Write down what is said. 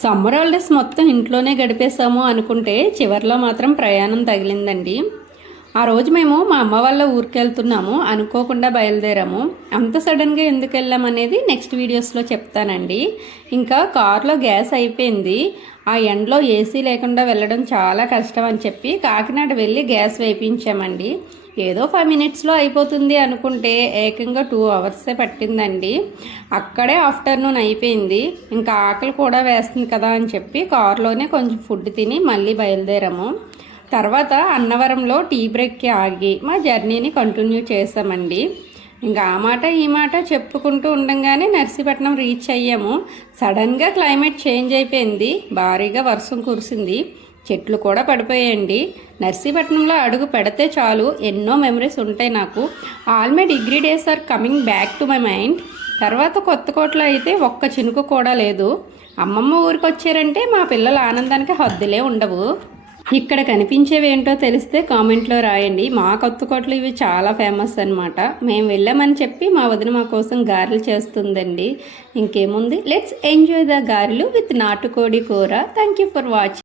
Summer holidays మొత్తం ఇంట్లోనే గడిపేసాము అనుకుంటే చివర్లో మాత్రం ప్రయాణం తగిలిందండి. ఆ రోజు మేము మా అమ్మ వాళ్ళ ఊరికి వెళ్తున్నాము, అనుకోకుండా బయలుదేరాము. అంత సడన్గా ఎందుకు వెళ్ళామనేది నెక్స్ట్ వీడియోస్లో చెప్తానండి. ఇంకా కారులో గ్యాస్ అయిపోయింది. ఆ ఎండలో ఏసీ లేకుండా వెళ్ళడం చాలా కష్టం అని చెప్పి కాకినాడ వెళ్ళి గ్యాస్ వేయించామండి. ఏదో 5 మినిట్స్లో అయిపోతుంది అనుకుంటే ఏకంగా 2 అవర్సే పట్టిందండి. అక్కడే ఆఫ్టర్నూన్ అయిపోయింది. ఇంకా ఆకలి కూడా వేస్తుంది కదా అని చెప్పి కారులోనే కొంచెం ఫుడ్ తిని మళ్ళీ బయలుదేరాము. తర్వాత అన్నవరంలో టీ బ్రేక్కి ఆగి మా జర్నీని కంటిన్యూ చేసామండి. ఇంకా ఆ మాట ఈ మాట చెప్పుకుంటూ ఉండగానే నర్సీపట్నం రీచ్ అయ్యాము. సడన్గా క్లైమేట్ చేంజ్ అయిపోయింది. భారీగా వర్షం కురిసింది. చెట్లు కూడా పడిపోయాయండి. నర్సీపట్నంలో అడుగు పెడితే చాలు ఎన్నో మెమరీస్ ఉంటాయి నాకు. All my degree days are coming back to my mind. తర్వాత కొత్తకోటలో అయితే ఒక్క చినుకు కూడా లేదు. అమ్మమ్మ ఊరికి వచ్చారంటే మా పిల్లల ఆనందానికి హద్దులే ఉండవు. ఇక్కడ కనిపించేవి ఏంటో తెలిస్తే కామెంట్లో రాయండి. మా కొత్తకోటలు ఇవి చాలా ఫేమస్ అనమాట. మేము వెళ్ళామని చెప్పి మా వదిన మా కోసం గారెలు చేస్తుందండి. ఇంకేముంది, లెట్స్ ఎంజాయ్ ద గారెలు విత్ నాటుకోడి కూర. Thank you for watching.